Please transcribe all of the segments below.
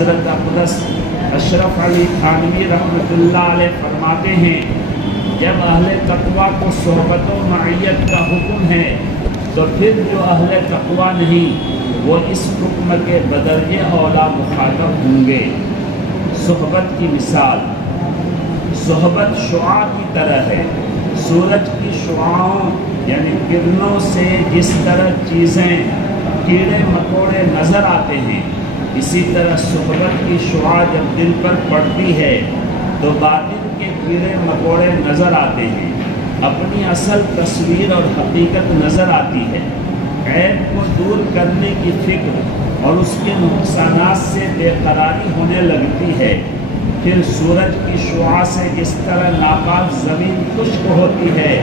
حضرت اقدس اشرف علی تھانوی رحمۃ اللہ علیہ فرماتے ہیں جب اہل تقویٰ کو صحبت و معیت کا حکم ہے تو پھر جو اہل تقویٰ نہیں وہ اس حکم کے بدرجہ اولا مخاطب ہوں گے۔ صحبت کی مثال، صحبت شعاع کی طرح ہے۔ سورج کی شعاعوں یعنی کرنوں سے جس طرح چیزیں کیڑے مکوڑے نظر آتے ہیں، اسی طرح صحبت کی شعاع جب دل پر پڑتی ہے تو باطن کے کیڑے مکوڑے نظر آتے ہیں، اپنی اصل تصویر اور حقیقت نظر آتی ہے، عیب کو دور کرنے کی فکر اور اس کے نقصانات سے بے قراری ہونے لگتی ہے۔ پھر سورج کی شعاع سے جس طرح ناپاک زمین خشک ہوتی ہے،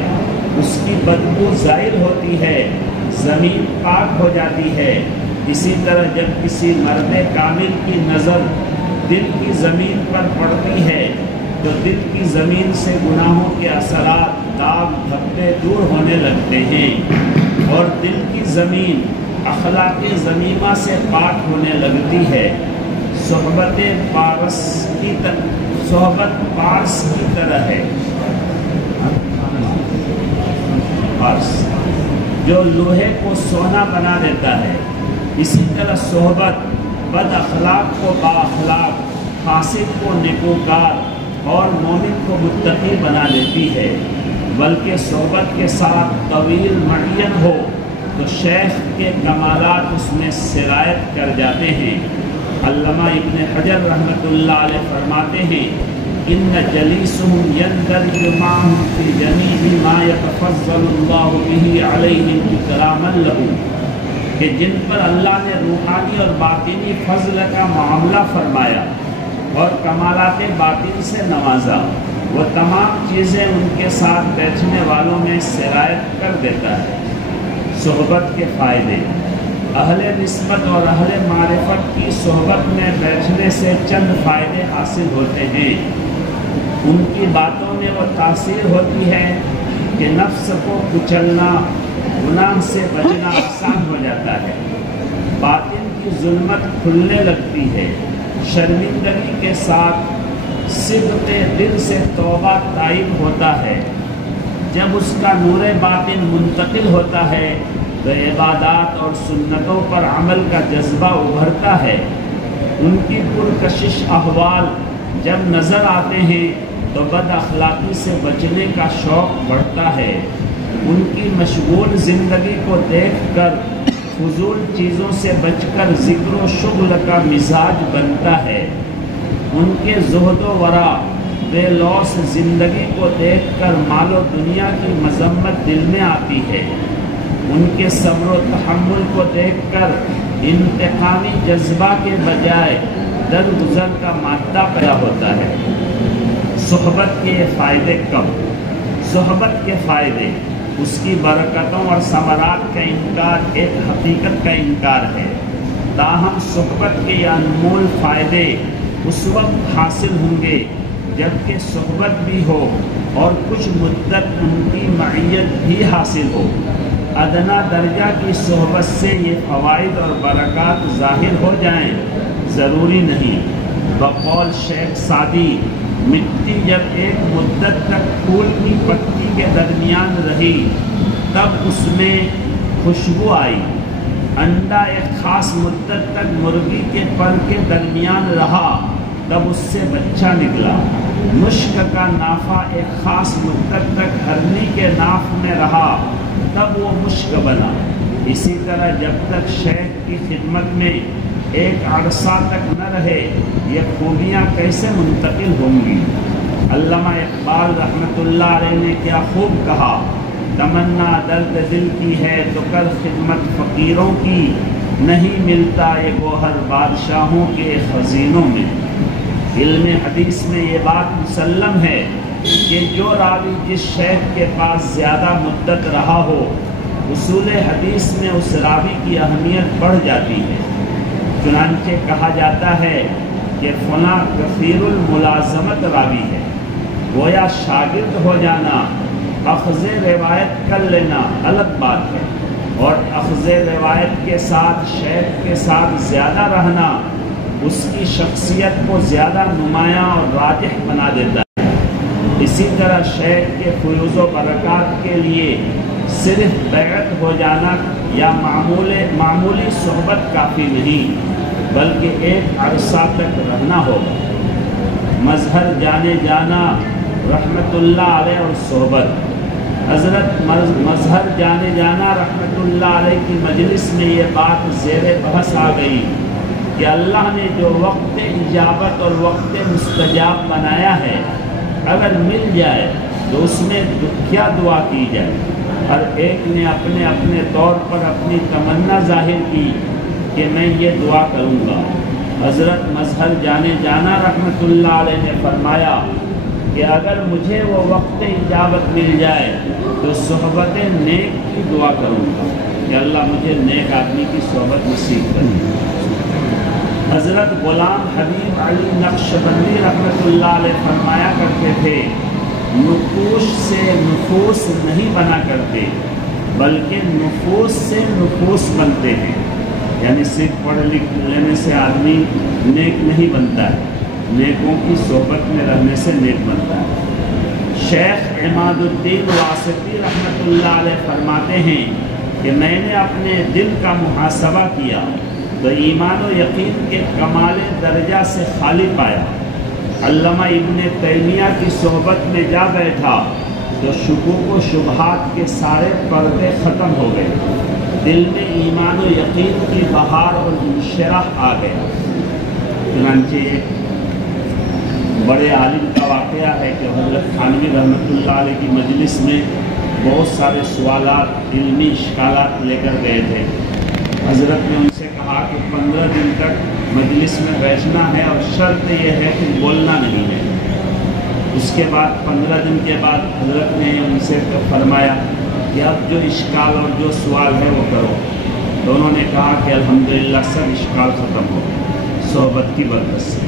اس کی بدبو ظاہر ہوتی ہے، زمین پاک ہو جاتی ہے، اسی طرح جب کسی مرد کامل کی نظر دل کی زمین پر پڑتی ہے تو دل کی زمین سے گناہوں کے اثرات، داغ دھبے دور ہونے لگتے ہیں اور دل کی زمین اخلاق ذمیمہ سے پاک ہونے لگتی ہے۔ صحبت پارس کی طرح ہے، پارس جو لوہے کو سونا بنا دیتا ہے، اسی طرح صحبت بد اخلاق کو با اخلاق، فاسق کو نیکوکار اور مومن کو متقی بنا دیتی ہے۔ بلکہ صحبت کے ساتھ طویل معیت ہو تو شیخ کے کمالات اس میں سرایت کر جاتے ہیں۔ علامہ ابن حجر رحمۃ اللہ علیہ فرماتے ہیں ان جلیسهم يندرج معهم في جميع ما يتفضل الله به عليهم اكراما له، کہ جن پر اللہ نے روحانی اور باطنی فضل کا معاملہ فرمایا اور کمالات باطن سے نوازا، وہ تمام چیزیں ان کے ساتھ بیٹھنے والوں میں سرایت کر دیتا ہے۔ صحبت کے فائدے، اہل نسبت اور اہل معرفت کی صحبت میں بیٹھنے سے چند فائدے حاصل ہوتے ہیں۔ ان کی باتوں میں وہ تاثیر ہوتی ہے کہ نفس کو کچلنا، گناہ سے بچنا آسان ہو جاتا ہے، باطن کی ظلمت کھلنے لگتی ہے، شرمندگی کے ساتھ صدق دل سے توبہ تائب ہوتا ہے۔ جب اس کا نور باطن منتقل ہوتا ہے تو عبادات اور سنتوں پر عمل کا جذبہ ابھرتا ہے۔ ان کی پرکشش احوال جب نظر آتے ہیں تو بد اخلاقی سے بچنے کا شوق بڑھتا ہے۔ ان کی مشغول زندگی کو دیکھ کر فضول چیزوں سے بچ کر ذکر و شغل کا مزاج بنتا ہے۔ ان کے زہد و ورع، بے لوث زندگی کو دیکھ کر مال و دنیا کی مذمت دل میں آتی ہے۔ ان کے صبر و تحمل کو دیکھ کر انتقامی جذبہ کے بجائے درگزر کا مادہ پیدا ہوتا ہے۔ صحبت کے فائدے کم، صحبت کے فائدے، اس کی برکتوں اور ثمرات کا انکار ایک حقیقت کا انکار ہے۔ تاہم صحبت کے یہ انمول فائدے اس وقت حاصل ہوں گے جبکہ صحبت بھی ہو اور کچھ مدت ان کی معیت بھی حاصل ہو۔ ادنا درجہ کی صحبت سے یہ فوائد اور برکات ظاہر ہو جائیں ضروری نہیں۔ بقول شیخ سعدی، مٹی جب ایک مدت تک پھول کی پتی کے درمیان رہی تب اس میں خوشبو آئی، انڈا ایک خاص مدت تک مرغی کے پر کے درمیان رہا تب اس سے بچہ نکلا، مشک کا نافہ ایک خاص مدت تک ہرنی کے ناف میں رہا تب وہ مشک بنا۔ اسی طرح جب تک شیخ کی خدمت میں ایک عرصہ تک نہ رہے یہ خوبیاں کیسے منتقل ہوں گی؟ علامہ اقبال رحمۃ اللہ علیہ نے کیا خوب کہا، تمنا درد دل کی ہے تو کر خدمت فقیروں کی، نہیں ملتا یہ گوہر بادشاہوں کے خزینوں میں۔ علم حدیث میں یہ بات مسلم ہے کہ جو راوی جس شیخ کے پاس زیادہ مدت رہا ہو اصول حدیث میں اس راوی کی اہمیت بڑھ جاتی ہے۔ چنانچہ کہا جاتا ہے کہ فلاں کثیر الملازمت راوی ہے، گویا شاگرد ہو جانا، اخذ روایت کر لینا الگ بات ہے، اور اخذ روایت کے ساتھ شیخ کے ساتھ زیادہ رہنا اس کی شخصیت کو زیادہ نمایاں اور راجح بنا دیتا ہے۔ اسی طرح شیخ کے فیوز و برکات کے لیے صرف بیعت ہو جانا یا معمولی صحبت کافی نہیں، بلکہ ایک عرصہ تک رہنا ہوگا۔ مظہر جانے جانا رحمت اللہ علیہ اور صحبت۔ حضرت مظہر جانے جانا رحمت اللہ علیہ کی مجلس میں یہ بات زیر بحث آ گئی کہ اللہ نے جو وقت اجابت اور وقت مستجاب بنایا ہے، اگر مل جائے تو اس میں کیا دعا کی جائے۔ ہر ایک نے اپنے اپنے طور پر اپنی تمنا ظاہر کی کہ میں یہ دعا کروں گا۔ حضرت مظہر جانے جانا رحمت اللہ علیہ نے فرمایا کہ اگر مجھے وہ وقت اجابت مل جائے تو صحبت نیک کی دعا کروں گا کہ اللہ مجھے نیک آدمی کی صحبت نصیب کرے۔ حضرت غلام حبیب علی نقشبندی رحمت اللہ علیہ فرمایا کرتے تھے، نفوس سے نفوس نہیں بنا کرتے بلکہ نفوس سے نفوس بنتے ہیں، یعنی صرف پڑھ لکھ لینے سے آدمی نیک نہیں بنتا ہے، نیکوں کی صحبت میں رہنے سے نیک بنتا ہے۔ شیخ عماد الدین واسطی رحمت اللہ علیہ فرماتے ہیں کہ میں نے اپنے دل کا محاسبہ کیا تو ایمان و یقین کے کمال درجہ سے خالی پایا۔ علامہ ابن تیمیہ کی صحبت میں جا بیٹھا تو شکوک و شبہات کے سارے پردے ختم ہو گئے، دل میں ایمان و یقین کی بہار اور انشراح آ گیا۔ چنانچہ بڑے عالم کا واقعہ ہے کہ حضرت تھانوی رحمۃ اللہ علیہ کی مجلس میں بہت سارے سوالات، علمی اشکالات لے کر گئے تھے۔ حضرت نے ان سے کہا کہ 15 دن تک مجلس میں بیٹھنا ہے اور شرط یہ ہے کہ بولنا نہیں ہے۔ اس کے بعد 15 دن کے بعد حضرت نے ان سے فرمایا کہ اب جو اشکال اور جو سوال ہے وہ کرو۔ تو انہوں نے کہا کہ الحمدللہ سب اشکال ختم ہو گئے صحبت کی برکت سے۔